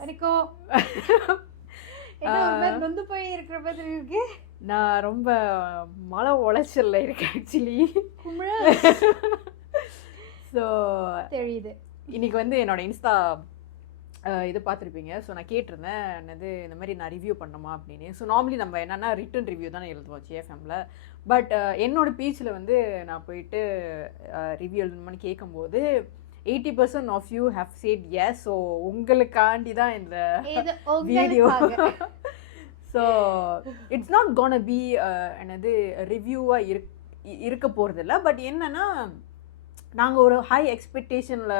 வணக்கம். என்ன ஒரு மாதிரி நொந்து போய் இருக்கிற மாதிரி இருக்கு. நான் ரொம்ப மன உளைச்சல்ல இருக்கேன் ஆக்சுவலி. ஸோ தெரியுது. இன்னைக்கு வந்து என்னோட இன்ஸ்டா இது பார்த்துருப்பீங்க. ஸோ நான் கேட்டிருந்தேன் என்னது இந்த மாதிரி நான் ரிவ்யூ பண்ணணுமா அப்படின்னு. ஸோ நார்மலி நம்ம என்னென்னா ரிட்டன் ரிவ்யூ தானே எழுதுவோம் ஜிஎஃப்எம்மில். பட் என்னோட பேஜில் வந்து நான் போயிட்டு ரிவ்யூ எழுதணுமான்னு கேட்கும்போது 80% of you have said yes. So உங்களுக்காண்டி தான் இந்த video. So it's not gonna be என்னது ரிவ்யூவாக இருக்க போகிறதில்ல. பட் என்னன்னா நாங்கள் ஒரு ஹை எக்ஸ்பெக்டேஷனில்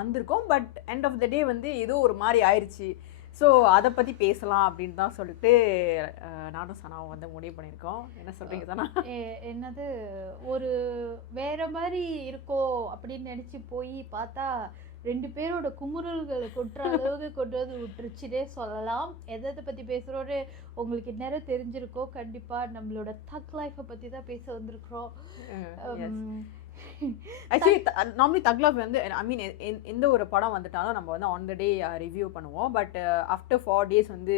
வந்திருக்கோம். பட் எண்ட் ஆஃப் த டே வந்து ஏதோ ஒரு மாதிரி ஆயிடுச்சு. ஸோ அதை பற்றி பேசலாம் அப்படின்னு தான் சொல்லிட்டு நானும் சனாவும் வந்து முடிவு பண்ணியிருக்கோம். என்ன சொல்கிறீங்க சனா? என்னது ஒரு வேற மாதிரி இருக்கோ அப்படின்னு நினச்சி போய் பார்த்தா 2 பேரோட குமுறல்களை கொட்டுற அளவுக்கு கொண்டு வந்து விட்டுருச்சுனே சொல்லலாம். எதை பற்றி பேசுகிறோன்னு உங்களுக்கு நேரம் தெரிஞ்சிருக்கோ. கண்டிப்பாக நம்மளோட தக் லைஃப்பை பற்றி தான் பேச வந்திருக்கிறோம். ஆக்சுவலி நார்மலி தக் லைஃப் வந்து ஐ மீன் எந்த ஒரு படம் வந்துட்டாலும் நம்ம வந்து ஆன் த டே ரிவ்யூ பண்ணுவோம். பட் ஆஃப்டர் 4 days வந்து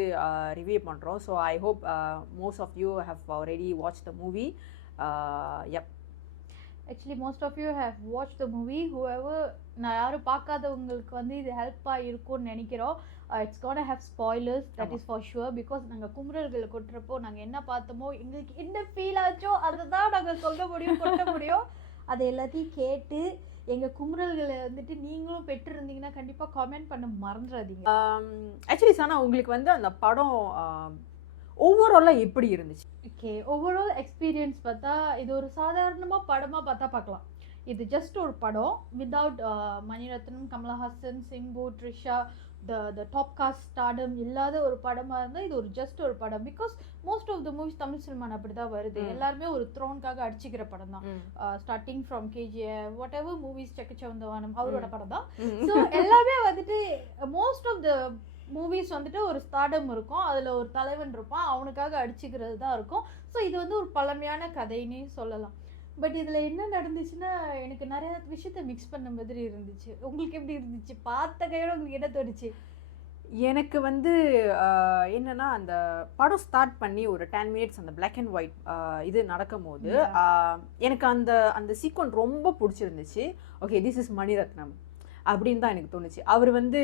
ரிவ்யூ பண்ணுறோம். So I hope most of you have already watch the movie. Yup actually most of you have watch the movie. However நான் யாரும் பார்க்காதவங்களுக்கு வந்து இது ஹெல்ப்பாக இருக்கும்னு நினைக்கிறோம். It's gonna have spoilers, that is for sure. Because நாங்கள் குமுறல்களை கொட்டுறப்போ நாங்கள் என்ன பார்த்தோமோ எங்களுக்கு என்ன ஃபீல் ஆச்சோ அதை தான் நாங்கள் சொல்ல முடியும், கொட்ட முடியும். அதை எல்லாத்தையும் கேட்டு எங்கள் குமுறல்களை வந்துட்டு நீங்களும் பெற்றிருந்தீங்கன்னா கண்டிப்பாக கமெண்ட் பண்ண மறந்துடாதீங்க. ஆக்சுவலி சானா உங்களுக்கு வந்து அந்த படம் ஓவராலாக எப்படி இருந்துச்சு? ஓகே, ஓவரால் எக்ஸ்பீரியன்ஸ் பார்த்தா இது ஒரு சாதாரணமாக படமாக பார்க்கலாம். இது ஜஸ்ட் ஒரு படம் without Maniratnam, Kamalahasan, Simbu, Trisha, the top cast stardom இல்லாத ஒரு படமாக இருந்தால் இது ஒரு ஜஸ்ட் ஒரு படம். Because most of the movies Tamil சினிமான் அப்படி தான் வருது. எல்லாருமே ஒரு த்ரோனுக்காக அடிச்சுக்கிற படம் தான். Starting from KGF whatever movies, Chekka Chivantha Vaanam அவரோட படம் தான். ஸோ எல்லாமே வந்துட்டு மோஸ்ட் ஆஃப் த மூவிஸ் வந்துட்டு ஒரு ஸ்டார்டம் இருக்கும், அதில் ஒரு தலைவன் இருப்பான், அவனுக்காக அடிச்சுக்கிறது தான் இருக்கும். ஸோ இது வந்து ஒரு பழமையான கதைன்னே சொல்லலாம். பட் இதில் என்ன நடந்துச்சுன்னா எனக்கு நிறைய விஷயத்த மிக்ஸ் பண்ண மாதிரி இருந்துச்சு. உங்களுக்கு எப்படி இருந்துச்சு? பார்த்த கையோட உங்களுக்கு என்ன தோணுச்சு? எனக்கு வந்து என்னன்னா அந்த படம் ஸ்டார்ட் பண்ணி ஒரு 10 minutes அந்த பிளாக் அண்ட் ஒயிட் இது நடக்கும் போது எனக்கு அந்த அந்த சீக்வன்ஸ் ரொம்ப பிடிச்சிருந்துச்சு. ஓகே, திஸ் இஸ் மணிரத்னம் அப்படின்னு தான் எனக்கு தோணுச்சு. அவர் வந்து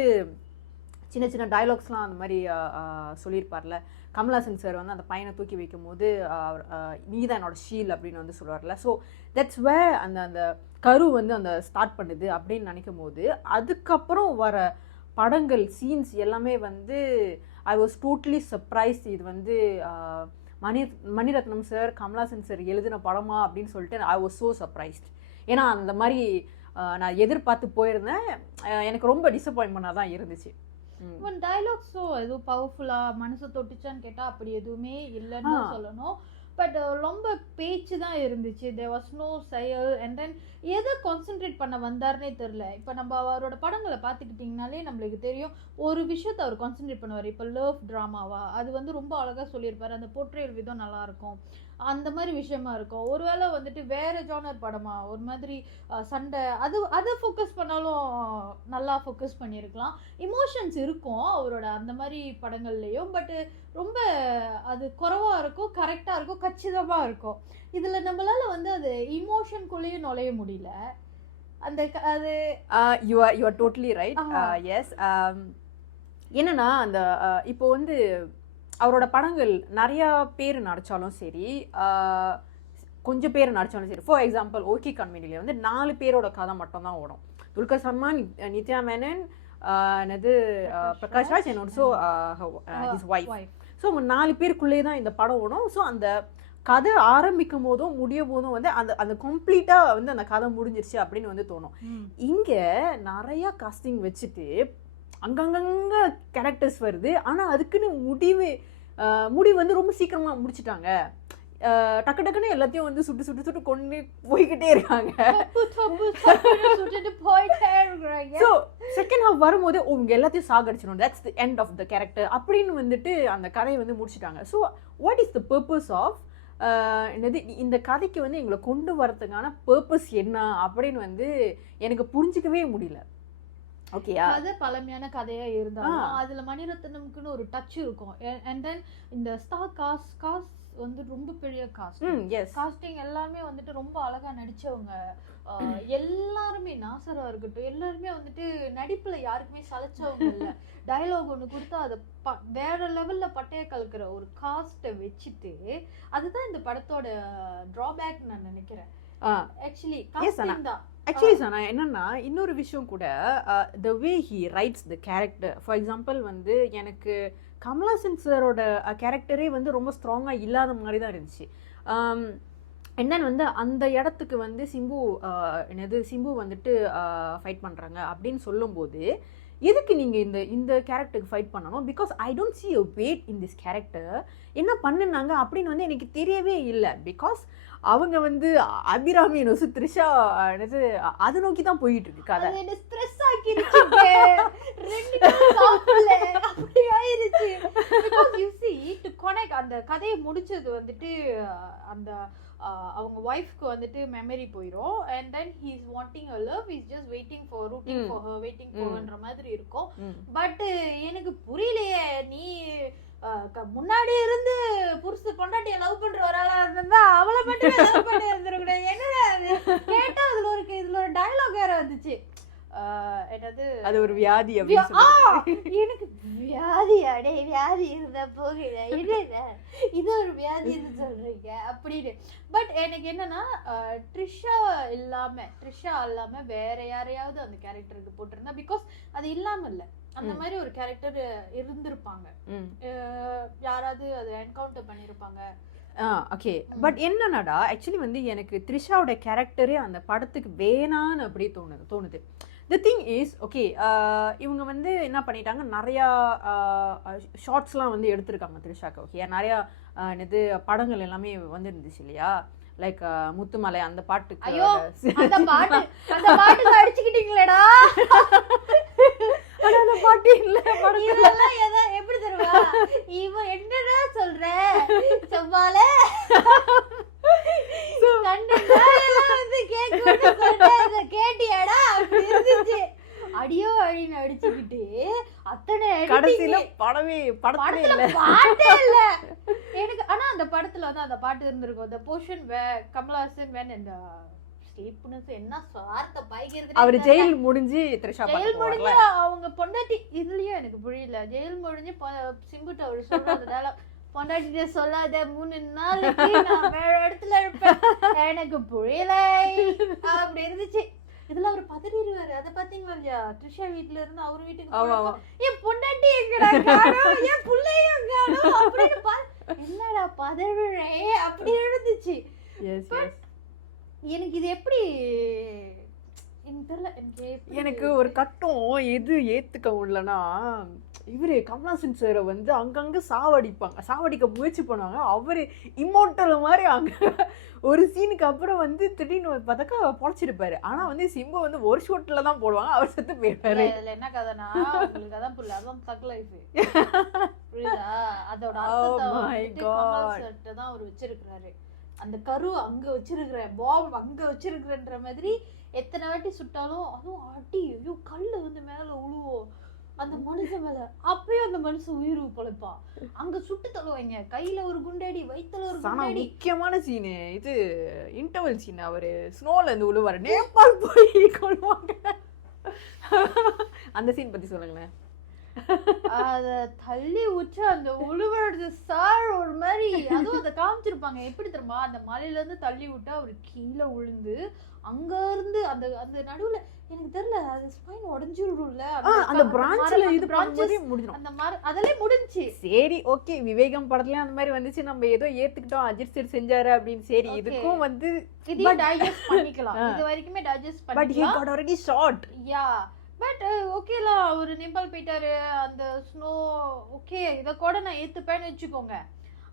சின்ன சின்ன டைலாக்ஸ்லாம் அந்த மாதிரி சொல்லியிருப்பார்ல. கமல்ஹாசன் சார் வந்து அந்த பையனை தூக்கி வைக்கும் போது நீ தான் என்னோட ஷீல் அப்படின்னு வந்து சொல்லுவார்ல. ஸோ தட்ஸ் வே அந்த அந்த கரு வந்து அந்த ஸ்டார்ட் பண்ணுது அப்படின்னு நினைக்கும் போது அதுக்கப்புறம் வர படங்கள் சீன்ஸ் எல்லாமே வந்து ஐ வாஸ் டோட்டலி சர்ப்ரைஸ். இது வந்து மணிரத்னம் சார், கமல்ஹாசன் சார் எழுதின படமா அப்படின்னு சொல்லிட்டு ஐ வாஸ் ஸோ சர்ப்ரைஸ்ட். ஏன்னா அந்த மாதிரி நான் எதிர்பார்த்து போயிருந்தேன். எனக்கு ரொம்ப டிசப்பாயின்மெண்டாக தான் இருந்துச்சு. டைலாக்ஸும் எதுவும் பவர்ஃபுல்லாக மனசை தொட்டுச்சான்னு கேட்டால் அப்படி எதுவுமே இல்லைன்னு சொல்லணும். பட் ரொம்ப பேச்சு தான் இருந்துச்சு. தேர் வாஸ் நோ செயல். அண்ட் தென் எதை கான்சென்ட்ரேட் பண்ண வந்தார்னே தெரில. இப்போ நம்ம அவரோட படங்களை பார்த்துக்கிட்டிங்கனாலே நம்மளுக்கு தெரியும் ஒரு விஷயத்தை அவர் கான்சென்ட்ரேட் பண்ணுவார். இப்போ லவ் ட்ராமாவா அது வந்து ரொம்ப அழகாக சொல்லியிருப்பார். அந்த போர்ட்ரேல் விதம் நல்லாயிருக்கும், அந்த மாதிரி விஷயமா இருக்கும். ஒருவேளை வந்துட்டு வேறு ஜானர் படமா ஒரு மாதிரி சண்டை அதை ஃபோக்கஸ் பண்ணாலும் நல்லா ஃபோக்கஸ் பண்ணியிருக்கலாம். இமோஷன்ஸ் இருக்கும் அவரோட அந்த மாதிரி படங்கள்லேயும். பட்டு ரொம்ப அது குறைவாக இருக்கும், கரெக்டாக இருக்கும், கச்சிதமாக இருக்கும். இதில் நம்மளால் வந்து அது இமோஷனுக்குள்ளேயும் நுழைய முடியல. அந்த அது you are totally right. Yes, என்னன்னா அந்த இப்போ வந்து அவரோட படங்கள் நிறையா பேர் நடித்தாலும் சரி, கொஞ்சம் பேர் நடித்தாலும் சரி. ஃபார் எக்ஸாம்பிள் ஓகே கண்மணியில் வந்து 4 பேரோட கதை மட்டும்தான் ஓடும். துல்கர் சல்மான், நித்யா மேனன், என்னது Prakash Raj and also his wife. So அவங்க 4 பேருக்குள்ளே தான் இந்த படம் ஓடும். ஸோ அந்த கதை ஆரம்பிக்கும் போதும் முடியும் போதும் வந்து அந்த அந்த கம்ப்ளீட்டாக வந்து அந்த கதை முடிஞ்சிருச்சு அப்படின்னு வந்து தோணும். இங்கே நிறையா காஸ்டிங் வச்சுட்டு அங்கங்கே கேரக்டர்ஸ் வருது. ஆனால் அதுக்குன்னு முடிவு வந்து ரொம்ப சீக்கிரமாக முடிச்சுட்டாங்க. டக்கு டக்குன்னு எல்லாத்தையும் வந்து சுட்டு சுட்டு சுட்டு கொண்டு போய்கிட்டே இருக்காங்க. ஸோ செகண்ட் ஹாஃப் வரும்போது உங்க எல்லாத்தையும் சாகடிச்சிடும், that's the end of the character அப்படின்னு வந்துட்டு அந்த கதையை வந்து முடிச்சுட்டாங்க. So what is the purpose of என்னது இந்த கதைக்கு வந்து எங்களை கொண்டு வரதுக்கான பர்பஸ் என்ன அப்படின்னு வந்து எனக்கு புரிஞ்சிக்கவே முடியல. ஓகேயா கதை பழமையான கதையா இருந்தாலும் அதுல மணிரத்னம்க்குன்னு ஒரு டச் இருக்கும். அண்ட் தென் இந்த ஸ்டார் காஸ்ட் வந்து ரொம்ப பெரிய காஸ்டிங் எல்லாமே வந்துட்டு ரொம்ப அழகா நடிச்சவங்க. எல்லாருமே நாசரா இருக்கட்டும் எல்லாருமே வந்துட்டு நடிப்புல யாருக்குமே சலைச்சவங்க இல்ல. டயலாக் ஒண்ணு கொடுத்தா அதை வேற லெவல்ல பட்டைய கலக்குற ஒரு காஸ்ட்டை வச்சுட்டு அதுதான் இந்த படத்தோட டிராபேக் நான் நினைக்கிறேன். ஆக்சுவலி சானா என்னன்னா இன்னொரு விஷயம் கூட the way he writes the character. for example வந்து எனக்கு கமலஹாசன் சாரோட கேரக்டரே வந்து ரொம்ப ஸ்ட்ராங்கா இல்லாத மாதிரி தான் இருந்துச்சு. and then வந்து அந்த இடத்துக்கு வந்து சிம்பு வந்துட்டு ஃபைட் பண்றாங்க அப்படின்னு சொல்லும்போது எதுக்கு நீங்க இந்த கேரக்டருக்கு ஃபைட் பண்ணணும்? Because I don't see a weight in this character. என்ன பண்ணுனாங்க அப்படின்னு வந்து எனக்கு தெரியவே இல்லை. பிகாஸ் அவங்க வந்து அபிராமி நோசு த்ரிஷா அது நோக்கி தான் போயிட்டு இருக்கு கதை. ஸ்ட்ரெஸ் ஆக்கிருச்சு. ரெண்டு சாப்பிடல அப்படி ஆயிருச்சு. because you see to connect அந்த கதையை முடிச்சது வந்துட்டு அந்த அவங்க ஒய்ஃப்க்கு வந்துட்டு மெமரி போயிடும். And then he is wanting a love, he is just waiting for rooting for her, waiting forன்ற மாதிரி இருக்கும். பட் எனக்கு புரியலையே, நீ முன்னாடி இருந்து புருஷ பொண்டாட்டிய லவ் பண்ற ஒரு ஆளா இருந்தா அவளை மட்டுமே லவ் பண்ணி வந்துருக்கூடாது. என்னடா அது கேட்டா இதுல ஒரு டயலாக் வேற வந்துச்சு. என்னது அது ஒரு வியாதி எனக்கு வியாதி இருந்தா போகல இது ஒரு வியாதின்னு சொல்றீங்க அப்படின்னு. பட் எனக்கு என்னன்னா ட்ரிஷா இல்லாம வேற யாரையாவது அந்த கேரக்டருக்கு போட்டிருந்தா, பிகாஸ் அது இல்லாம இல்ல அந்த மாதிரி ஒரு கேரக்டர் இருந்திருப்பாங்க, யாராவது அதை என்கவுண்டர் பண்ணிருப்பாங்க. ஓகே. பட் என்னன்னாடா ஆக்சுவலி வந்து எனக்கு த்ரிஷாவோட கேரக்டரே அந்த படத்துக்கு வேணான்னு அப்படியே தோணுது. தி திங் இஸ் ஓகே, இவங்க வந்து என்ன பண்ணிட்டாங்க, நிறையா ஷார்ட்ஸ்லாம் வந்து எடுத்திருக்காங்க த்ரிஷாக்கு. ஓகே, நிறையா இது படங்கள் எல்லாமே வந்து இருந்துச்சு இல்லையா, லைக் முத்துமலை அந்த பாட்டுக்கு. ஐயோ அந்த பாட்டுக்கு அடிச்சுக்கிட்டீங்களேடா. அந்த பாட்டு இல்ல இதெல்லாம் எப்படி தருவா இவன் என்னடா சொல்ற செவ்வால கேட்டியாடா அப்படி இருந்துச்சு. அடியோ அடின்னு அடிச்சுக்கிட்டு அத்தனை கடைசியில படத்துல பாட்டே இல்ல எனக்கு. ஆனா அந்த படத்துல வந்து அந்த பாட்டு இருந்திருக்கும், அந்த போர்ஷன் கமலஹாசன் வேன் இந்த என்ன சுவார்த்த பாய்க்கிறது. அவர் ஜெயில் முடிஞ்சு அவங்க பொண்டாட்டி இதுலயும் எனக்கு புரியல. ஜெயில் முடிஞ்சு சிம்புட்டு அவர் சொல்றதுனால பொண்டாட்டி சொல்லாத 3 நாளைக்கு நான் வேற இடத்துல இருப்பேன், எனக்கு புரியல அப்படி இருந்துச்சு. இதுல அவர் பதறிடுவாரு. அதை பாத்தீங்களா இல்லையா, த்ரிஷா வீட்டுல இருந்து அவர் வீட்டுக்கு என் பொண்டாட்டி எங்கடா காணோம், என் பிள்ளையும் காணோம் அப்படின்னு என்னடா பதறே அப்படி இருந்துச்சு. எனக்கு இது எப்படி எனக்கு ஒரு கட்டம் எது ஏத்துக்க முடியலன்னா, இவரு கமலஹாசன் சாரை வந்து அங்கங்க சாவடிக்க முயற்சி பண்ணுவாங்க. அவரு இம்மோர்டல் மாதிரி அங்க ஒரு சீனுக்கு அப்புறம் வந்து திடீர்னு பார்த்தாக்கா பொழைச்சிருப்பாரு. ஆனா வந்து சிம்பு வந்து ஒரு ஷோட்ல தான் போடுவாங்க, அவர் செத்து போயிடுவாரு. இதுல என்ன கதைனா உங்களுக்கு அதான் புரியல, அதான் தக் லைஃப் புரியுதா, அதோட அர்த்தத்தை தான் அவர் வச்சிருக்கிறாரு. அந்த கரு அங்க வச்சிருக்கிற பாம் அங்க வச்சிருக்கிறன்ற மாதிரி எத்தனை வாட்டி சுட்டாலும் அதுவும் அடி ஐயோ கல்லு வந்து மேல உழுவோம் அந்த மனுஷன் மேல, அப்பயும் அந்த மனுஷன் உயிர் பொழைப்பான். அங்க சுட்டு தள்ளுவாங்க, கையில ஒரு குண்டடி வயித்துல ஒரு குண்டடி. முக்கியமான சீனு இது இன்டர்வல் சீன், அவரு ஸ்னோல இருந்து உழுவாரு, நேபாள் போய் கொள்வாங்க. அந்த சீன் பத்தி சொல்லுங்களேன். அத தள்ளி உச்சு அந்த உழுவுறது சார் ஒரு மாதிரி, அதுவும் அதை காமிச்சிருப்பாங்க எப்படி தெரியுமா, அந்த மலையில இருந்து தள்ளி விட்டு அவர் கீழே விழுந்து அங்க இருந்து அந்த அந்த நடுவுல எனக்கு தெரியல அது ஸ்பைன் உடைஞ்சிரும்ல, அந்த பிரான்ச்ல இது பண்ணும்போது முடிஞ்சிரும், அந்த மாதிரி அதெல்லாம் முடிஞ்சி. சரி ஓகே, விவேகம் படத்துலயும் அந்த மாதிரி வந்துச்சு, நம்ம ஏதோ ஏத்துக்கிட்டோம், அஜித் சார் செஞ்சாரு அப்படின்னு. சரி இதுக்கும் வந்து இது டைஜஸ்ட் பண்ணிக்கலாம், இது வரைக்குமே டைஜஸ்ட் பண்ணிக்கலாம். But he got already shot. Yeah but ஓகேலா, ஒரு நேபாள் போயிட்டாரு, அந்த ஸ்னோ ஓகே, இதை கூட நான் ஏத்துப்பேன்னு வச்சுக்கோங்க.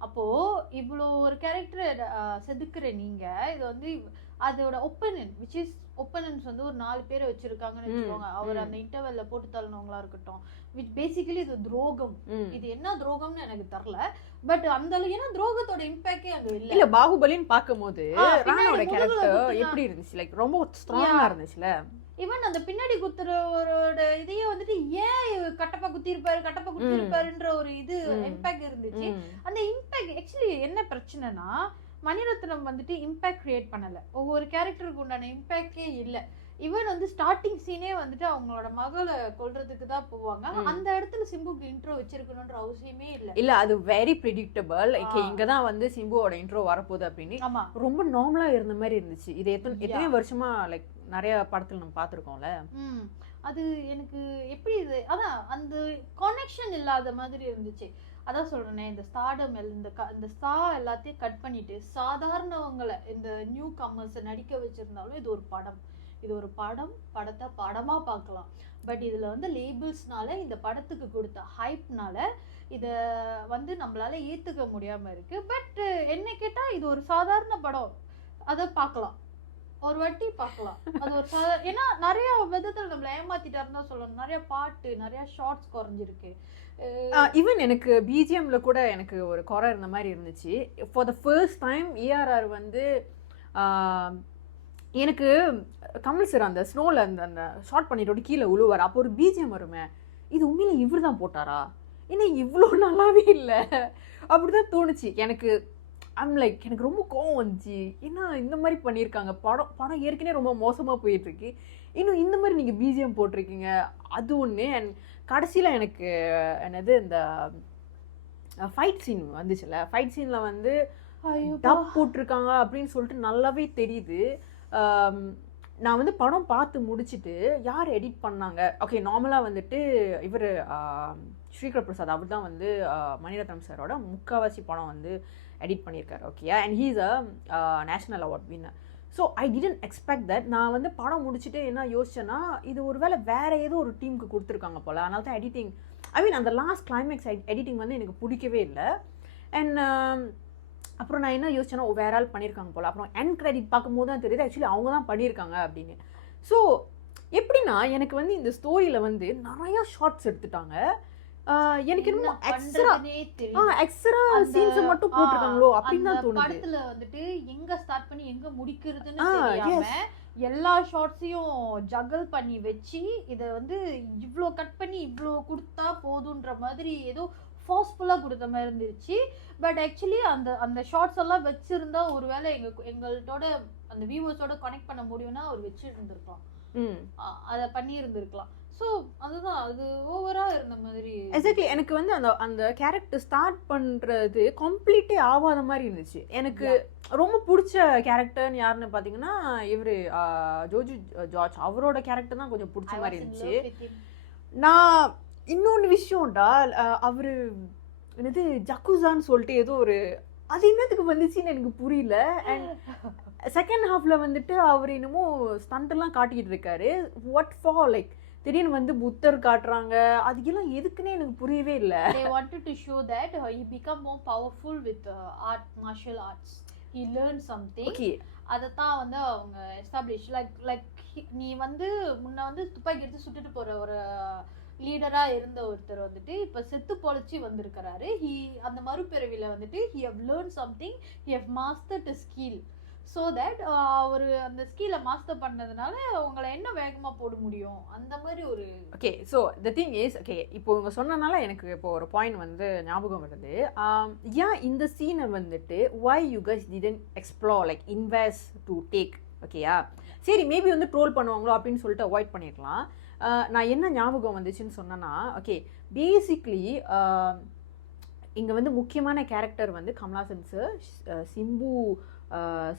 அப்போ இவ்வளோ ஒரு கேரக்டர் செதுக்குற நீங்க, இது வந்து அதோட ஒப்பனன்ஸ் வந்து ஒரு 4 பேரை வச்சிருக்காங்கன்னு வச்சுக்கோங்க. அவர் அந்த இன்டர்வெல்ல போட்டு தள்ளினவங்களா இருக்கட்டும், விச் பேசிக்கலி இது துரோகம். இது என்ன துரோகம்னு எனக்கு தெரியல, பட் அந்த ஏன்னா துரோகத்தோட இம்பாக்டே அங்க இல்ல. பாகுபலின்னு பாக்கும்போது ராணோட கேரக்டர் எப்படி இருந்துச்சு, லைக் ரொம்ப ஸ்ட்ராங்கா இருந்துச்சுல. ஈவன் அந்த பின்னாடி குத்துறவரோட இதையே வந்துட்டு ஏன் கட்டப்பா குத்தி இருப்பாருன்ற ஒரு இது இம்பாக்ட் இருந்துச்சு. அந்த இம்பாக்ட் ஆக்சுவலி என்ன பிரச்சனைனா, மணிரத்னம் வந்துட்டு இம்பாக்ட் கிரியேட் பண்ணல. ஒவ்வொரு கேரக்டருக்கு உண்டான இம்பாக்டே இல்ல. ஈவன் வந்து ஸ்டார்டிங் சீனே வந்துட்டு அவங்களோட மகளை கொல்றதுக்கு தான் போவாங்க. அந்த இடத்துல சிம்புக்கு இன்ட்ரோ வச்சிருக்கணும்ன்ற அவசியமே இல்ல. அது வெரி ப்ரெடிக்டபிள். இங்கதான் வந்து சிம்புவோட இன்ட்ரோ வரப்போகுது அப்படின்னு ரொம்ப நார்மலா இருந்த மாதிரி இருந்துச்சு. இது எத்தனை வருஷமா லைக் நிறைய படத்துல நம்ம பாத்துருக்கோம்ல. அது எனக்கு எப்படி இது அதான் அந்த கனெக்ஷன் இல்லாத மாதிரி இருந்துச்சு. அதான் சொல்றேனே, இந்த ஸ்டார்டம் இந்த ஸ்டார் எல்லாத்தையும் கட் பண்ணிட்டு சாதாரணவங்களை இந்த நியூ கமர்ஸ் நடிக்க வச்சிருந்தாலும் இது ஒரு படத்தை படமா பார்க்கலாம். பட் இதுல வந்து லேபிள்ஸ்னால இந்த படத்துக்கு கொடுத்த ஹைப்னால இத வந்து நம்மளால ஏத்துக்க முடியாம இருக்கு. பட் என்ன கேட்டா இது ஒரு சாதாரண படம், அதை பார்க்கலாம், ஒரு வாட்டி பார்க்கலாம். அது ஒரு ஏன்னா நிறைய விதத்துல நம்மள ஏமாத்திட்டாருன்னு தான் சொல்லணும். நிறைய பாட்டு, நிறைய ஷார்ட்ஸ் குறைஞ்சிருக்கு. ஈவன் எனக்கு பிஜிஎம்ல கூட எனக்கு ஒரு குறை இருந்த மாதிரி இருந்துச்சு. For the first time ARR வந்து எனக்கு கமல் சார் அந்த ஸ்னோவில் அந்த ஷார்ட் பண்ணிட்டு கீழே உழுவார். அப்போ ஒரு பிஜிஎம் வருமே, இது உண்மையில இவர் தான் போட்டாரா, ஏன்னா இவ்வளோ நல்லாவே இல்லை அப்படிதான் தோணுச்சு எனக்கு. எனக்கு ரொம்ப கோவம் வந்துச்சு. ஏன்னா இந்த மாதிரி பண்ணியிருக்காங்க, படம் ஏற்கனவே ரொம்ப மோசமாக போயிட்டுருக்கு, இன்னும் இந்த மாதிரி நீங்கள் பிஜிஎம் போட்டிருக்கீங்க, அது ஒன்று. அண்ட் கடைசியில் எனக்கு என்னது இந்த ஃபைட் சீன் வந்துச்சுல்ல, ஃபைட் சீனில் வந்து டப் போட்டிருக்காங்க அப்படின்னு சொல்லிட்டு நல்லாவே தெரியுது. நான் வந்து படம் பார்த்து முடிச்சுட்டு யார் எடிட் பண்ணாங்க, ஓகே நார்மலாக வந்துட்டு இவர் ஸ்ரீகர் பிரசாத் அவர் தான் வந்து மணிரத்னம் சாரோட முக்கால்வாசி படம் வந்து எடிட் பண்ணியிருக்காரு. Okay, and he is a national award winner. So I didn't expect that. நான் வந்து படம் முடிச்சுட்டு என்ன யோசிச்சேன்னா, இது ஒரு வேளை வேறு ஏதோ ஒரு டீமுக்கு கொடுத்துருக்காங்க போல், அதனால தான் எடிட்டிங் அந்த லாஸ்ட் கிளைமேக்ஸ் எடிட்டிங் வந்து எனக்கு பிடிக்கவே இல்லை. அண்ட் அப்புறம் நான் என்ன யோசிச்சேன்னா, வேற ஆள் பண்ணியிருக்காங்க போல். அப்புறம் எண்ட் கிரெடிட் பார்க்கும்போது தான் தெரியுது ஆக்சுவலி அவங்க தான் பண்ணியிருக்காங்க அப்படின்னு. ஸோ எப்படின்னா எனக்கு வந்து இந்த ஸ்டோரியில் வந்து நிறையா ஷார்ட்ஸ் எடுத்துட்டாங்க. எனக்கு இன்னும் எக்ஸ்ட்ரா சீன்ஸ் மட்டும் போட்டுருக்காங்களோ அப்படின்னு தான் தோணுது. படத்துல வந்துட்டு எங்க ஸ்டார்ட் பண்ணி எங்க முடிக்கிறதுன்னு தெரியாம எல்லா ஷார்ட்ஸையும் ஜகல் பண்ணி வச்சு இத வந்து இவ்ளோ கட் பண்ணி இவ்ளோ கொடுத்தா போதுன்ற மாதிரி ஏதோ ஃபோர்ஸ்ஃபுல்லா கொடுத்த மாதிரி இருந்துச்சு. பட் ஆக்சுவலி அந்த ஷார்ட்ஸ் எல்லாம் வச்சிருந்தா ஒருவேளை எங்களோட அந்த வியூவர்ஸோட கனெக்ட் பண்ண முடியும்னா அவர் வச்சு இருந்திருக்கலாம், அதை பண்ணி இருந்திருக்கலாம். ஸோ அதுதான் அது ஓவரா இருந்த மாதிரி. எக்ஸாக்ட்லி. எனக்கு வந்து அந்த கேரக்டர் ஸ்டார்ட் பண்ணுறது கம்ப்ளீட்டே ஆகாத மாதிரி இருந்துச்சு. எனக்கு ரொம்ப பிடிச்ச கேரக்டர்னு யாருன்னு பார்த்தீங்கன்னா இவர் ஜோஜு ஜார்ஜ், அவரோட கேரக்டர் தான் கொஞ்சம் பிடிச்ச மாதிரி இருந்துச்சு. நான் இன்னொன்று விஷயம்டா, அவர் என்னது ஜக்குசான்னு சொல்லிட்டு ஏதோ ஒரு அது என்னத்துக்கு வந்துச்சுன்னு எனக்கு புரியல. அண்ட் செகண்ட் ஹாஃப்ல வந்துட்டு அவர் இன்னமும் ஸ்டண்ட்லாம் காட்டிக்கிட்டு இருக்காரு. வாட் ஃபார் லைக் திடீர்னு வந்து புத்தர் காட்டுறாங்க, அதுக்கெல்லாம் எதுக்குன்னே எனக்கு புரியவே இல்லை. They wanted to show that he become more powerful with art, martial arts. He learned something. Okay. அதத்தான் வந்து அவங்க எஸ்டாப்ளிஷ் லைக் நீ வந்து முன்ன வந்து துப்பாக்கி எடுத்து சுட்டுட்டு போற ஒரு லீடரா இருந்த ஒருத்தர் வந்துட்டு இப்ப செத்து பொழைச்சி வந்திருக்கிறாரு. அந்த மறுபிறவில வந்துட்டு he have learned something, he have mastered a skill. So that ஒரு அந்த ஸ்கில்லை மாஸ்டர் பண்ணதுனால உங்களை என்ன வேகமாக போட முடியும் அந்த மாதிரி ஒரு. Okay, so the thing is, okay இப்போ இவங்க சொன்னனால எனக்கு இப்போ ஒரு பாயிண்ட் வந்து ஞாபகம் வருது. ஏன் இந்த சீனை வந்துட்டு why you guys didn't explore like invest to take, ஓகேயா சரி மேபி வந்து ட்ரோல் பண்ணுவாங்களோ அப்படின்னு சொல்லிட்டு அவாய்ட் பண்ணியிருக்கலாம். நான் என்ன ஞாபகம் வந்துச்சுன்னு சொன்னேன்னா, ஓகே பேசிக்லி இங்கே வந்து முக்கியமான கேரக்டர் வந்து கமல்ஹாசன் சார், சிம்பு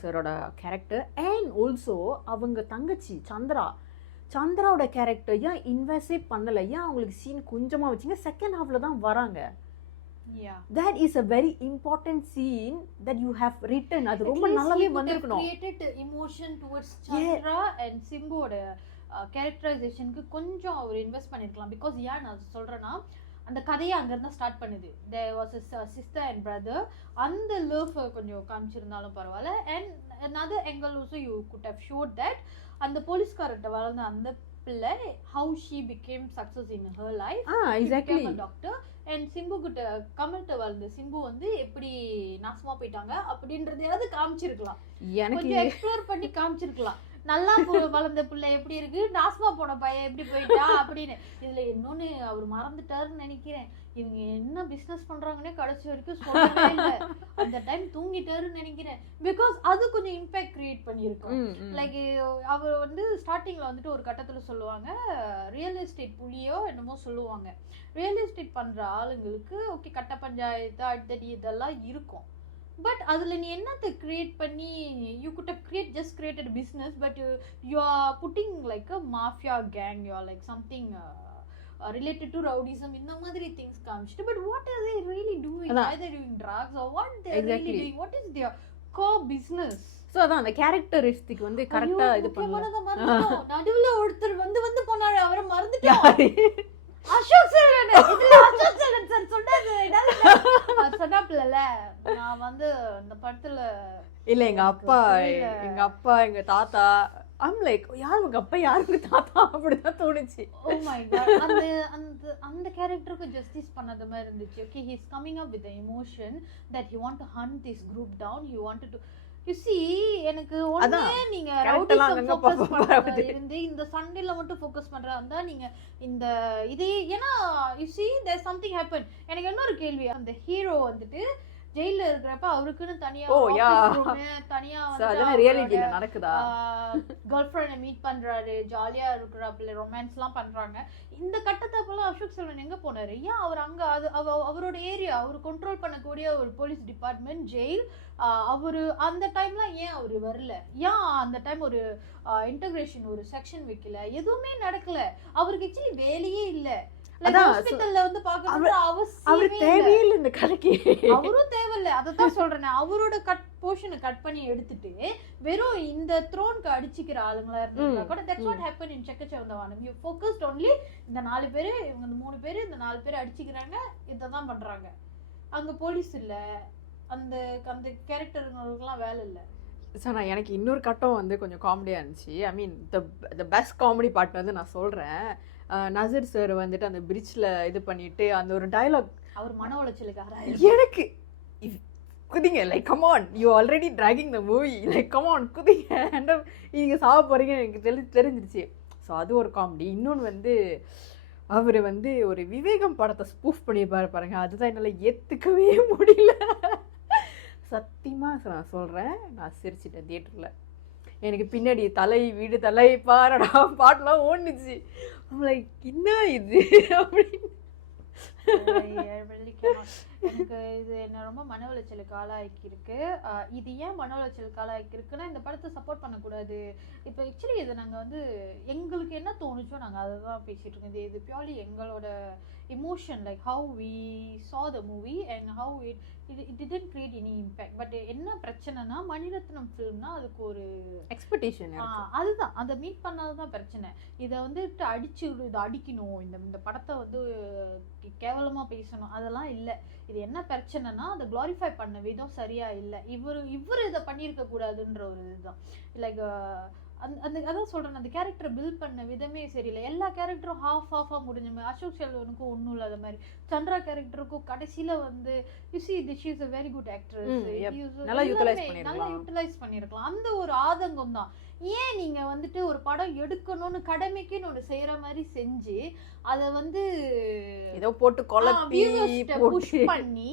சாரோட கேரக்டர், அண்ட் ஆல்சோ அவங்க தங்கச்சி சந்திராவோட கேரக்டர் ஏன் இன்வெஸ்டே பண்ணலை, ஏன் அவங்களுக்கு சீன் கொஞ்சமாக வச்சிங்க, செகண்ட் ஹாஃப்ல தான் வராங்க. That is a very important scene that you have written. அது ரொம்ப நல்லாவே வந்திருக்கணும். Created emotion towards Chandra and Simbuoட கேரக்டரைசேஷனுக்கு கொஞ்சம் அவர் இன்வெஸ்ட் பண்ணிருக்கலாம். பிகாஸ் ஏன் நான் சொல்றேன்னா, அந்த கதையை அங்கிருந்து ஸ்டார்ட் பண்ணுது. There was a sister and brother. அந்த லவ் கொஞ்சம் காமிச்சிருந்தாலும் பரவாயில்ல. And another angle also you could have showed that அந்த போலீஸ்காரர்கிட்ட வளர்ந்த அந்த பிள்ளை how she became success in her life. Exactly. A doctor. And Simbu கிட்ட கமல்கிட்ட வளர்ந்த சிம்பு வந்து எப்படி நாசமா போயிட்டாங்க அப்படின்றதையாவது காமிச்சிருக்கலாம், கொஞ்சம் எக்ஸ்ப்ளோர் பண்ணி காமிச்சிருக்கலாம். நல்லா வளர்ந்த பிள்ளை எப்படி இருக்கு, டாஸ்மா போன பையன் எப்படி போயிட்டா அப்படின்னு. இதுல இன்னொன்னு அவர் மறந்துட்டாருன்னு நினைக்கிறேன், இவங்க என்ன பிசினஸ் பண்றாங்கன்னே கடைசி வரைக்கும் சொல்லவே இல்லை. அந்த டைம் தூங்கிட்டாருன்னு நினைக்கிறேன். பிகாஸ் அது கொஞ்சம் இம்பாக்ட் கிரியேட் பண்ணியிருக்கோம். லைக் அவர் வந்து ஸ்டார்டிங்ல வந்துட்டு ஒரு கட்டத்துல சொல்லுவாங்க, ரியல் எஸ்டேட் புலியோ என்னமோ சொல்லுவாங்க. ரியல் எஸ்டேட் பண்ற ஆளுங்களுக்கு ஓகே கட்ட பஞ்சாயத்து அடித்தடி இதெல்லாம் இருக்கும். பட் அதுல நீ என்னத்தை கிரியேட் பண்ணி, you could have just created business, but you are putting like a mafia gang, you are like something related to rowdyism, இந்த மாதிரி things காமிச்சிட்டு. But what are they really doing? Are they doing drugs or what they are really doing? What is their core business? So அதான் அந்த characteristic வந்து கரெக்டா இது பண்ணலாம். நடுவுல ஒருத்தர் வந்து போனாரு, அவரை மறந்துட்டோம். அசோக் செல்வன். இதுல அசோக் செல்வன் சார் சொன்னாரு சொன்னாப்ல, நான் வந்து இந்த படத்துல இல்ல எங்க அப்பா எங்க தாத்தா, I'm like யார் உங்க அப்பா யார் உங்க தாத்தா அப்படிதான் தோணுச்சு. Oh my god, அந்த கேரக்டருக்கு ஜஸ்டிஸ் பண்ணாத மாதிரி இருந்துச்சு. Okay, he is coming up with the emotion that he want to hunt this group down, he wanted to, you see, எனக்கு ஒண்ணே நீங்க ரவுடிசம் ஃபோக்கஸ் பண்றது இருந்து இந்த சண்டேல மட்டும் ஃபோக்கஸ் பண்றதா நீங்க இந்த இதே, ஏன்னா you see there's something happen. எனக்கு இன்னொரு கேள்வி, அந்த ஹீரோ வந்துட்டு ஜெயில இருக்கிறப்ப அவருக்குன்னு தனியா தனியா ரியாலிட்டில நடக்குதா, கேர்ள் ஃப்ரெண்ட் மீட் பண்றாரு, ஜாலியா இருக்கிறாப்புல, ரொமான்ஸ் எல்லாம் பண்றாங்க. இந்த கட்டத்தை போல அசோக் செல்வன் எங்க போனாரு? ஏன் அவர் அங்க அவரோட ஏரியா, அவர் கண்ட்ரோல் பண்ணக்கூடிய ஒரு போலீஸ் டிபார்ட்மெண்ட், ஜெயில், அவரு அந்த டைம்ல ஏன் அவரு வரல? ஏன் அந்த டைம் ஒரு இன்டகிரேஷன் ஒரு செக்ஷன் வைக்கல? எதுவுமே நடக்கல. அவருக்கு ஆக்சுவலி வேலையே இல்ல. ஹாஸ்பிடல்ல வந்து பாக்குறது அவசியமே தேவையில்லை இந்த கடைக்கு, அவரும் தேவையில்லை. அததான் சொல்றேன், அவரோட போர்ஷனை கட் பண்ணி எடுத்துட்டு வெறும் இந்த த்ரோனுக்கு அடிச்சுக்கிற ஆளுங்களா இருந்தா கூட that's what happened in Chekka செவந்தவானம். you focused only இந்த 4 பேரு, இவங்க இந்த 3 பேரு, இந்த 4 பேர் அடிச்சுக்கிறாங்க, இததான் பண்றாங்க. அங்க போலீஸ் இல்ல, அந்த அந்த கேரக்டருங்களுக்குலாம் வேலை இல்லை. ஸோ நான் எனக்கு இன்னொரு கட்டம் வந்து கொஞ்சம் காமெடியாக இருந்துச்சு. ஐ மீன் த பெஸ்ட் காமெடி பார்ட் வந்து நான் சொல்கிறேன். நசீர் சார் வந்துட்டு அந்த பிரிட்ஜில் இது பண்ணிட்டு அந்த ஒரு டயலாக், அவர் மன உளைச்சலுக்காக எனக்கு குதிங்க, like come on, you already dragging the movie, like come on குதிங்க, அண்ட் நீங்கள் சாக போகிறீங்கன்னு எனக்கு தெரிஞ்சிருச்சு. ஸோ அது ஒரு காமெடி. இன்னொன்று வந்து அவர் வந்து ஒரு விவேகம் படத்தை ஸ்பூஃப் பண்ணியிருப்பாரு பாருங்க, அதுதான் என்னால் ஏற்றுக்கவே முடியல. சத்தியமாக நான் சொல்கிறேன், நான் சிரிச்சிட்டேன் தியேட்டரில். எனக்கு பின்னாடி தலை வீடு தலை பாரடா பாட்டெலாம் ஓடுச்சு. லைக் என்ன இது அப்படின்னு. எனக்கு இது என்ன ரொம்ப மன உளைச்சலுக்கு ஆளாக்கி இருக்கு. இது ஏன் மன உளைச்சலுக்கு ஆளாக்கி இருக்குன்னா, இந்த படத்தை சப்போர்ட் பண்ணக்கூடாது. இப்போ ஆக்சுவலி இது நாங்கள் வந்து எங்களுக்கு என்ன தோணுச்சோ நாங்கள் அதை தான் பேசிட்டு இருக்கோம். இது பியூர்லி எங்களோட emotion, like how we saw the movie and how it didn't create any impact. But என்ன பிரச்சனைனா, மணிரத்னம் ஃபிலிம்னா அதுக்கு ஒரு எக்ஸ்பெக்டேஷன், அதுதான் அதை மீட் பண்ணாததான் பிரச்சனை. இதை வந்து அடிச்சு இதை அடிக்கணும், இந்த படத்தை வந்து கேவலமா பேசணும், அதெல்லாம் இல்லை. இது என்ன பிரச்சனைனா, அதை குளோரிஃபை பண்ண விதம் சரியா இல்லை. இவர் இதை பண்ணியிருக்க கூடாதுன்ற ஒரு இதுதான். லைக் அந்த அதான் சொல்றேன், அந்த கேரக்டரை பில்ட் பண்ண விதமே சரியில்லை. எல்லா கேரக்டரும் ஹாஃபா முடிஞ்ச மாதிரி. அசோக் செல்வனுக்கும் ஒன்றும் இல்லாத மாதிரி, சந்திரா கேரக்டருக்கும் கடைசியில வந்து you see she is a very good actress, நல்லா யூட்டிலைஸ் பண்ணிருக்கலாம். அந்த ஒரு ஆதங்கம் தான். ஏன் நீங்க வந்துட்டு ஒரு படம் எடுக்கணும்னு கடமைக்குன்னு ஒன்று செய்யற மாதிரி செஞ்சு அதை வந்து ஏதோ போட்டு குழப்பி புஷ் பண்ணி,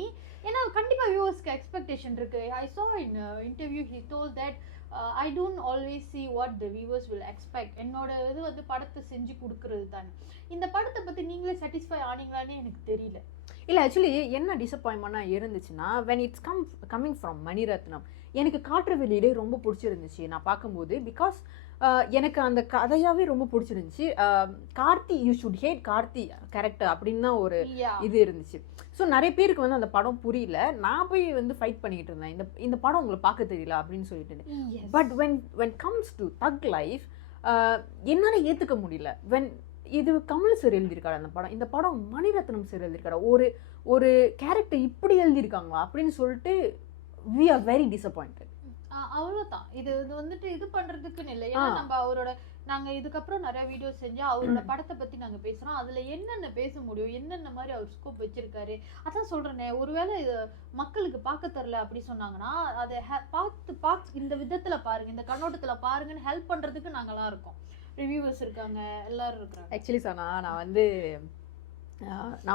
ஏன்னா கண்டிப்பா வியூவர்ஸ்க்கு எக்ஸ்பெக்டேஷன் இருக்கு. I saw in interview he told that I don't always see what the viewers will expect. என்னோட இது வந்து படத்தை செஞ்சு கொடுக்கறது தானே. இந்த படத்தை பத்தி நீங்களே சாட்டிஸ்ஃபை ஆனீங்களான்னு எனக்கு தெரியல. இல்லை ஆக்சுவலி என்ன டிசப்பாயின்மெண்ட்டாக இருந்துச்சுன்னா, when it's coming from Mani Ratnam, எனக்கு காற்று வெளியிலே ரொம்ப பிடிச்சிருந்துச்சு நான் பார்க்கும்போது. பிகாஸ் எனக்கு அந்த கதையாகவே ரொம்ப பிடிச்சிருந்துச்சு. Karthi, you should had Karthi character அப்படின்னு தான் ஒரு இது இருந்துச்சு. ஸோ நிறைய பேருக்கு வந்து அந்த படம் புரியல. நான் போய் வந்து ஃபைட் பண்ணிக்கிட்டு இருந்தேன், இந்த படம் உங்களுக்கு பார்க்க தெரியல அப்படின்னு சொல்லிட்டு இருந்தேன். But when comes to thug life, என்னால் ஏற்றுக்க முடியல. இது கமல் சார் எழுதியிருக்காரு அந்த படம், இந்த படம் மணிரத்னம் சார் எழுதியிருக்காரு, ஒரு கேரக்டர் இப்படி எழுதியிருக்காங்களா அப்படின்னு சொல்லிட்டு we are very disappointed. அவ்வளவுதான். இது வந்துட்டு இது பண்றதுக்குன்னு இல்லை. ஏன்னா நம்ம அவரோட நாங்க இதுக்கப்புறம் நிறைய வீடியோஸ் செஞ்சு அவரோட படத்தை பத்தி நாங்க பேசுறோம், அதுல என்னென்ன பேச முடியும், என்னென்ன மாதிரி அவர் ஸ்கோப் வச்சிருக்காரு. அதான் சொல்றேனே, ஒருவேளை இது மக்களுக்கு பார்க்க தெரியல அப்படி சொன்னாங்கன்னா அதை பார்த்து இந்த விதத்துல பாருங்க, இந்த கண்ணோட்டத்துல பாருங்கன்னு ஹெல்ப் பண்றதுக்கு நாங்கெல்லாம் இருக்கோம். ரிவ்யூவர்ஸ் இருக்காங்க, எல்லாரும் இருக்காங்க. ஆக்சுவலி சொன்னா நான்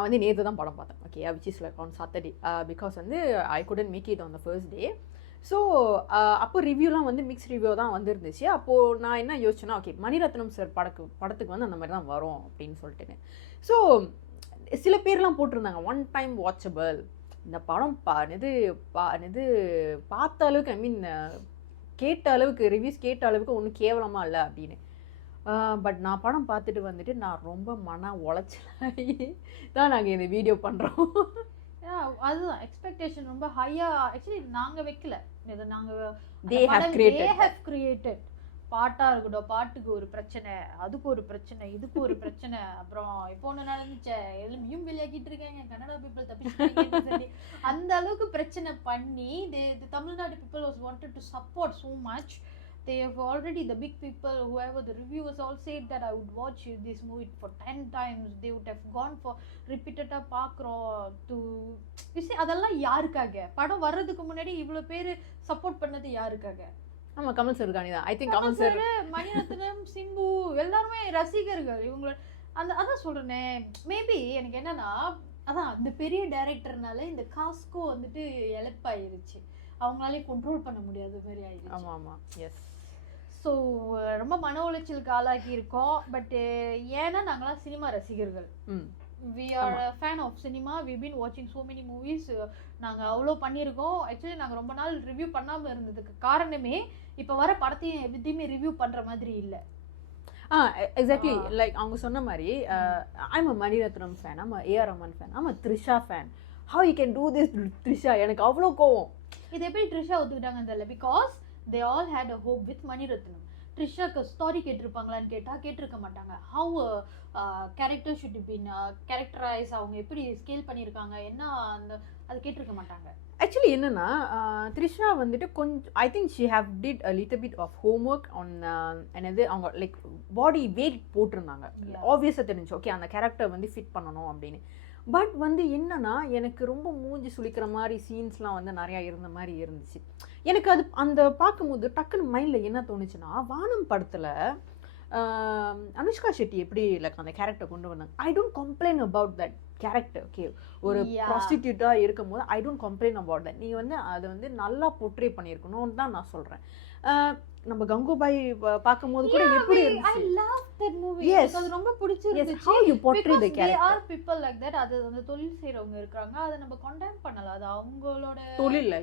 வந்து நேற்று தான் படம் பார்த்தேன். Okay, which is like on Saturday, because வந்து I couldn't make it on the first day. So அப்போ ரிவ்யூலாம் வந்து மிக்ஸ் ரிவ்யூ தான் வந்துருந்துச்சு. அப்போது நான் என்ன யோசிச்சேன்னா, ஓகே மணிரத்னம் சார் படத்துக்கு வந்து அந்த மாதிரி தான் வரும் அப்படின்னு சொல்லிட்டுன்னு. ஸோ சில பேர்லாம் போட்டிருந்தாங்க 1 டைம் வாட்சபிள், இந்த படம் பார்த்த அளவுக்கு, ஐ மீன் கேட்ட அளவுக்கு, ரிவ்யூஸ் கேட்ட அளவுக்கு ஒன்றும் கேவலமாக இல்லை அப்படின்னு. பட் நான் படம் பார்த்துட்டு வந்துட்டு நான் ரொம்ப மன உளைச்சலாகி தான் நாங்கள் இந்த வீடியோ பண்ணுறோம். அதுதான் எக்ஸ்பெக்டேஷன் ரொம்ப ஹையா ஆக்சுவலி நாங்க வைக்கல. இது நாங்க they have created. பாட்டா இருக்கட்டும், பாட்டுக்கு ஒரு பிரச்சனை, அதுக்கு ஒரு பிரச்சனை, இதுக்கு ஒரு பிரச்சனை. அப்புறம் இப்போ ஒண்ணு நடந்துச்சு, எல்லாம் வெளியாக்கிட்டு இருக்காங்க, கன்னடா பீப்புள் தப்பிச்சு அந்த அளவுக்கு பிரச்சனை பண்ணி Tamil Nadu people was wanted to support so much. They have already, the big people, whoever the reviewers all said that I would watch this movie for 10 times. They would have gone for repeated பார்க்குறோம் to you see. அதெல்லாம் யாருக்காக? படம் வர்றதுக்கு முன்னாடி இவ்வளோ பேர் support பண்ணது யாருக்காக? ஆமா, கமல் சார் காணி தான். I think Kamal sir, Mani Ratnam, Simbu எல்லாருமே ரசிகர்கள் இவங்களோட. அதான் சொல்றேனே, மேபி எனக்கு என்னன்னா, அதான் இந்த பெரிய டைரக்டர்னால இந்த காஸ்கோ வந்துட்டு இழப்பாயிருச்சு, அவங்களாலே கண்ட்ரோல் பண்ண முடியாத மாதிரி ஆயிடுச்சு. ஆமா ஆமா, எஸ். ஸோ ரொம்ப மன உளைச்சலுக்கு ஆளாக்கி இருக்கோம். பட் ஏன்னா நாங்களாம் சினிமா ரசிகர்கள். we are a fan of cinema, we've been watching so many movies. நாங்கள் அவ்வளோ பண்ணியிருக்கோம். ஆக்சுவலி நாங்கள் ரொம்ப நாள் ரிவ்யூ பண்ணாமல் இருந்ததுக்கு காரணமே இப்போ வர படத்தையும் எதுவுமே ரிவ்யூ பண்ணுற மாதிரி இல்லை. எக்ஸாக்ட்லி லைக் அவங்க சொன்ன மாதிரி, I'm a Mani Ratnam fan, I'm a AR Rahman fan, I'm a Trisha fan. how you can do this Trisha? எனக்கு அவ்வளோ கோவம். இது எப்படி த்ரிஷா ஒத்துக்கிட்டாங்கன்னு தெரியல. Because they all had a hope with Mani Ratnam. த்ரிஷாக்கு story கேட்டிருப்பாங்களான்னு கேட்டால் கேட்டிருக்க மாட்டாங்க. how character should been characterise, அவங்க எப்படி ஸ்கேல் பண்ணியிருக்காங்க என்ன, அந்த அது கேட்டிருக்க மாட்டாங்க. ஆக்சுவலி என்னன்னா, த்ரிஷா வந்துட்டு கொஞ்சம் I think she have did a little bit of homework on என்னது, அவங்க லைக் பாடி வெயிட் போட்டிருந்தாங்க. ஆப்வியஸாக தெரிஞ்சு ஓகே அந்த கேரக்டர் வந்து ஃபிட் பண்ணணும் அப்படின்னு. பட் வந்து என்னன்னா, எனக்கு ரொம்ப மூஞ்சி சுளிக்கிற மாதிரி சீன்ஸ்லாம் வந்து நிறையா இருந்த மாதிரி இருந்துச்சு. எனக்கு அது அந்த பார்க்கும்போது டக்குன்னு மைண்டில் என்ன தோணுச்சுன்னா, வானம் படத்தில் அனுஷ்கா ஷெட்டி எப்படி லைக் அந்த கேரக்டர் கொண்டு வந்தாங்க. I don't complain about that character. Okay, ஒரு ப்ராஸ்டிடியூட்டாக இருக்கும்போது I don't complain about that. நீங்கள் வந்து அதை வந்து நல்லா போர்ட்ரே பண்ணியிருக்கணும்னு தான் நான் சொல்கிறேன். நம்ம கங்குபாய் பார்க்கும்போது கூட எப்படி இருந்துச்சு. I love that movie. Yes, அது ரொம்ப பிடிச்சிருந்துச்சு. How you portray the character. They are people like that. அது அந்த தொழில் செய்றவங்க இருக்காங்க, அதை நம்ம கண்டெம் பண்ணல. அது அவங்களோட தொழில்,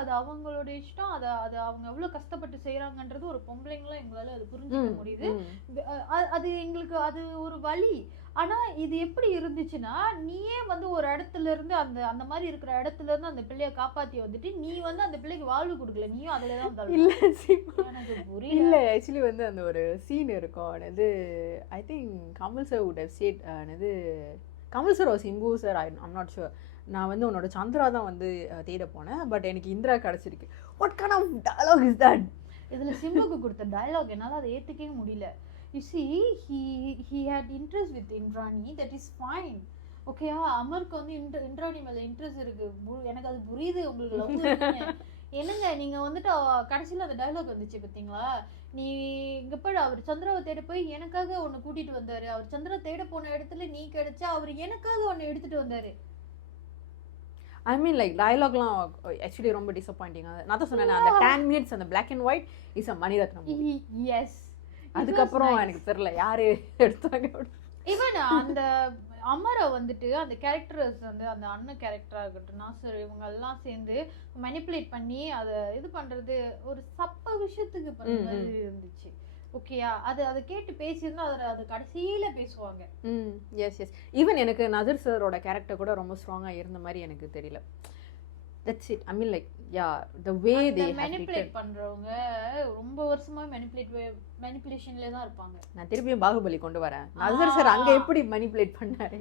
அது அவங்களோட இஷ்டம். அது அவங்க எவ்வளவு கஷ்டப்பட்டு செய்யறாங்கன்றது ஒரு பொம்பளைங்களா எங்களால அது புரிஞ்சுக்க முடியுது. அது எங்களுக்கு அது ஒரு வழி. ஆனா இது எப்படி இருந்துச்சுன்னா, நீயே வந்து ஒரு இடத்துல இருந்து அந்த மாதிரி இருக்கிற இடத்துல இருந்து அந்த பிள்ளைய காப்பாத்தி வந்துட்டு நீ வந்து அந்த பிள்ளைக்கு வாழ்வு கொடுக்கல, நீயும் அதுலதான் இல்ல. ஆக்சுவலி வந்து அந்த ஒரு சீன் இருக்கும், அது I think Kamal sir would have said, அது கமல் சார் ஒரு Simbu sir, I'm not sure. நான் வந்து உன்னோட சந்திரா தான் வந்து தேட போனேன், பட் எனக்கு இந்திரா கிடைச்சிருக்கு. What kind of dialogue is that? இதுல சிம்புக்கு கொடுத்த டயலாக் என்னால அதை ஏத்துக்கவே முடியல. You see, he had interest with Indrani, that is fine. Okay, அமருக்கு வந்து இந்திராணி மேல இன்ட்ரெஸ்ட் இருக்கு, எனக்கு அது புரியுது. உங்களுக்கு லவ் இருக்குன்னு என்னங்க நீங்க வந்துட்டு கடைசியில அந்த டயலாக் வந்துச்சு பாத்தீங்களா, நீ இங்க போய் அவர் சந்திராவை தேட போய் எனக்காக ஒன்னு கூட்டிட்டு வந்தாரு, அவர் சந்திரா தேட போன இடத்துல நீ கிடைச்சா அவர் எனக்காக ஒன்னு எடுத்துட்டு வந்தாரு. ஐ மீன் லைக் டயலாக்லாம் ஆக்சுவலி ரொம்ப டிசப்பாயிண்டிங். நான் தான் சொன்னேன், அந்த 10 minutes அந்த black and white is a Mani Ratnam. Yes, அதுக்கப்புறம் எனக்கு தெரியல யாரு எடுத்தாங்க. ஈவன் அந்த அமரை வந்துட்டு அந்த கேரக்டர்ஸ் வந்து அந்த அண்ணன் கேரக்டரா இருக்கட்டும், நாசர், இவங்க எல்லாம் சேர்ந்து மேனிப்புலேட் பண்ணி அதை இது பண்றது ஒரு சப்ப விஷயத்துக்கு பண்ண மாதிரி இருந்துச்சு. ஓகேயா, அதை கேட்டு பேசியிருந்தா அது கடைசியில பேசுவாங்க. S S. ஈவன் எனக்கு நசர் சாரோட கேரக்டர் கூட ரொம்ப ஸ்ட்ராங்கா இருந்த மாதிரி எனக்கு தெரியல. That's it. I mean like yeah, the way they manipulate பண்றவங்க ரொம்ப வருஷமா manipulationல தான் இருப்பாங்க. நான் திருப்பியும் பாகுபலி கொண்டு வரேன். நசர் சார் அங்க எப்படி manipulate பண்ணாரு?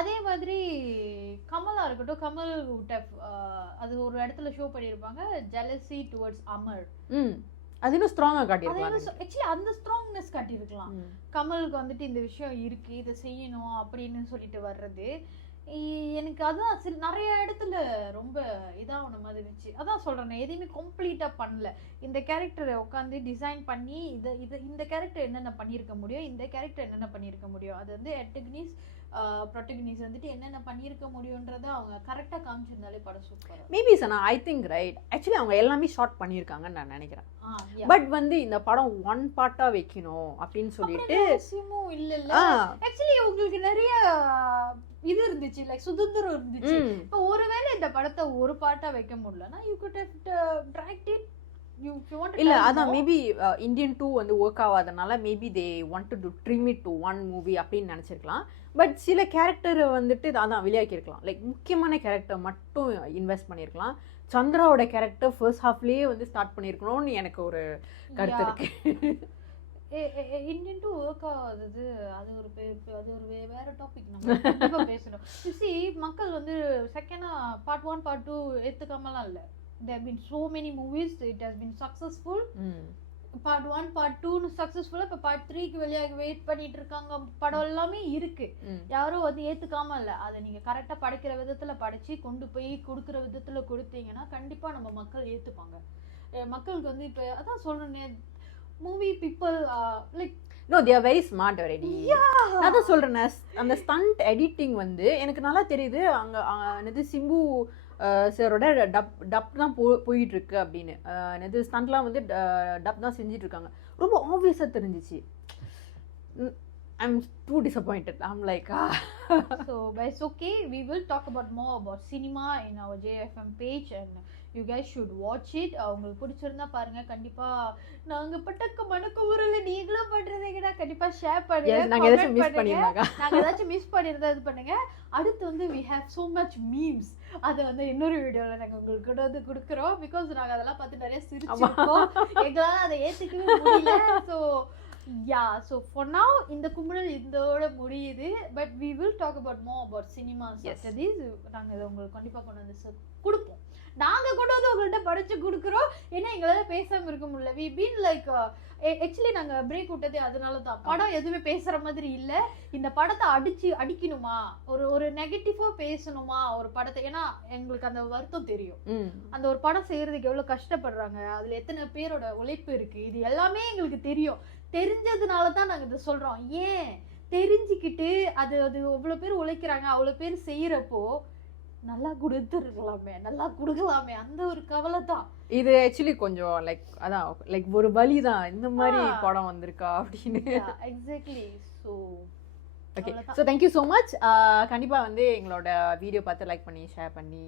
அதே மாதிரி கமலா இருக்கட்டும், கமல் அது ஒரு இடத்துல ஷோ பண்ணிருப்பாங்க, jealousy towards அமர். அது இன்னும் ஸ்ட்ராங்கா காட்டியிருக்கலாம். ஆக்சுவலி அந்த ஸ்ட்ராங்னஸ் காட்டியிருக்கலாம். கமலுக்கு வந்துட்டு இந்த விஷயம் இருக்கு, இதை செய்யணும் அப்படின்னு சொல்லிட்டு வர்றது எனக்கு அதான் நிறைய இடத்துல ரொம்ப இதான மாதிரி இருந்துச்சு. அதான் சொல்றேன், எதையுமே கம்ப்ளீட்டா பண்ணல. இந்த கேரக்டரை உட்காந்து டிசைன் பண்ணி இந்த கேரக்டர் என்னென்ன பண்ணியிருக்க முடியும், இந்த கேரக்டர் என்னென்ன பண்ணியிருக்க முடியும், அது வந்து எட்டகனிஸ் ப்ரொட்டகனிஸ் வந்துட்டு என்னென்ன பண்ணியிருக்க முடியுன்றத அவங்க கரெக்டா காமிச்சிருந்தாலே படம் super. Maybe Sana I think right actually அவங்க எல்லாமே ஷார்ட் பண்ணியிருக்காங்கன்னு நான் நினைக்கிறேன். பட் வந்து இந்த படம் ஒன் பார்ட்டா வைக்கணும் அப்படின்னு சொல்லிட்டு இல்ல ஆக்சுவலி உங்களுக்கு நிறைய இது இருந்துச்சு, லைக் சுதந்திரம் இருந்துச்சு. இப்போ ஒருவேளை இந்த படத்தை ஒரு பார்ட்டா வைக்க முடியலன்னா you could have direct it. இல்ல அதான் மேபி இந்தியன் 2 வந்து ஒர்க் ஆகாதனால maybe they want to trim it to one movie அப்படின்னு நினைச்சிருக்கலாம். பட் சில கேரக்டர் வந்துட்டு அதான் வெளியாக்கி இருக்கலாம். லைக் முக்கியமான கேரக்டர் மட்டும் இன்வெஸ்ட் பண்ணியிருக்கலாம். சந்திராவோட கேரக்டர் ஃபர்ஸ்ட் ஹாஃப்லயே வந்து ஸ்டார்ட் பண்ணியிருக்கணும்னு எனக்கு ஒரு கருத்து இருக்கு. இந்தியன் 2 ஒர்க் ஆகாதது அது ஒரு வேற டாபிக் நம்ம கண்டிப்பா பேசணும். சி மக்கள் வந்து செகண்டா பார்ட் 1 பார்ட் 2 ஏத்துக்காமலாம் இல்ல. There have been so many movies, it has been successful. Part 1 part 2 சக்சஸ்ஃபுல்லா இப்ப part 3 க்கு வெளியாக வெயிட் பண்ணிட்டு இருக்காங்க. படம் எல்லாமே இருக்கு, யாரும் அது ஏத்துக்காம இல்ல. அதை நீங்க கரெக்டா படைக்கிற விதத்துல படைச்சு கொண்டு போய் கொடுக்குற விதத்துல கொடுத்தீங்கன்னா கண்டிப்பா நம்ம மக்கள் ஏத்துப்பாங்க. மக்களுக்கு வந்து இப்ப அதான் சொல்றேன், movie people like no they are very smart already. நான் தான் சொல்றேன், அந்த ஸ்டண்ட் எடிட்டிங் வந்து எனக்கு நல்லா தெரியுது. அங்க என்னது சிம்பு சாரோட டப் தான் போயிட்டு இருக்கு அப்படின்னு. என்னது ஸ்டண்ட்லாம் வந்து டப் தான் செஞ்சுட்டு இருக்காங்க. ரொம்ப ஆப்வியஸா தெரிஞ்சிச்சு. I'm too disappointed. I'm like so but it's okay, we will talk about more about cinema in our JFM page and you guys should watch it. உங்களுக்கு பிடிச்சிருந்தா பாருங்க. கண்டிப்பா நாங்க பட்டக்க மனக்கு ஊரல நீங்களும் பண்றதேங்கடா கண்டிப்பா ஷேர் பண்ணுங்க. நாங்க ஏதாச்சும் மிஸ் பண்ணிருந்தாங்க, நாங்க ஏதாச்சும் மிஸ் பண்ணிருந்தா இது பண்ணுங்க. அடுத்து வந்து we have so much memes, அத வந்து இன்னொரு வீடியோல நாங்க உங்களுக்கு வந்து கொடுக்குறோம். பிகாஸ் நாங்க அதெல்லாம் பார்த்து நிறைய சிரிச்சிருக்கோம், எங்களால அதை ஏத்துக்கவே முடியல. ஸோ so for now இந்த கும்பல் இதோட முடியுது. But we will talk about more about cinemas after this. நாங்க இதை உங்களுக்கு கண்டிப்பா கொண்டு வந்து கொடுப்போம். நாங்க கொண்டு வந்து உங்கள்கிட்ட படிச்சு கொடுக்குறோம். ஏன்னா எங்களால பேசாம இருக்க முடியல. we been like ஆக்சுவலி நாங்க பிரேக் விட்டதே அதனால தான். படம் எதுவுமே பேசுற மாதிரி இல்ல. இந்த படத்தை அடிக்கணுமா, ஒரு நெகட்டிவா பேசணுமா ஒரு படத்தை, ஏன்னா எங்களுக்கு அந்த வருத்தம் தெரியும். அந்த ஒரு படம் செய்யறதுக்கு எவ்வளவு கஷ்டப்படுறாங்க, அதுல எத்தனை பேரோட உழைப்பு இருக்கு, இது எல்லாமே எங்களுக்கு தெரியும். தெரிஞ்சதுனால தான் நாங்க இதை சொல்றோம். ஏன் தெரிஞ்சுக்கிட்டு அது அவ்வளவு பேர் உழைக்கிறாங்க, அவ்வளவு பேர் செய்யறப்போ நல்லா கொடுக்கலாமே அந்த ஒரு கவலை தான். இது ஆக்சுவலி கொஞ்சம் லைக் அதான் லைக் ஒரு வலி தான், இந்த மாதிரி படம் வந்திருக்கா அப்படின்னு. Exactly. So okay, so thank you so much. கண்டிப்பாக வந்து எங்களோட வீடியோ பார்த்து லைக் பண்ணி ஷேர் பண்ணி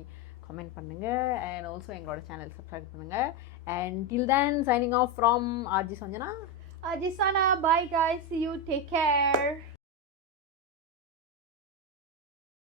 கமெண்ட் பண்ணுங்க. அண்ட் ஆல்சோ எங்களோட சேனல் சப்ஸ்கிரைப் பண்ணுங்க. And till then signing off from RJ Sanjana, Ajisana. Bye guys, see you, take care.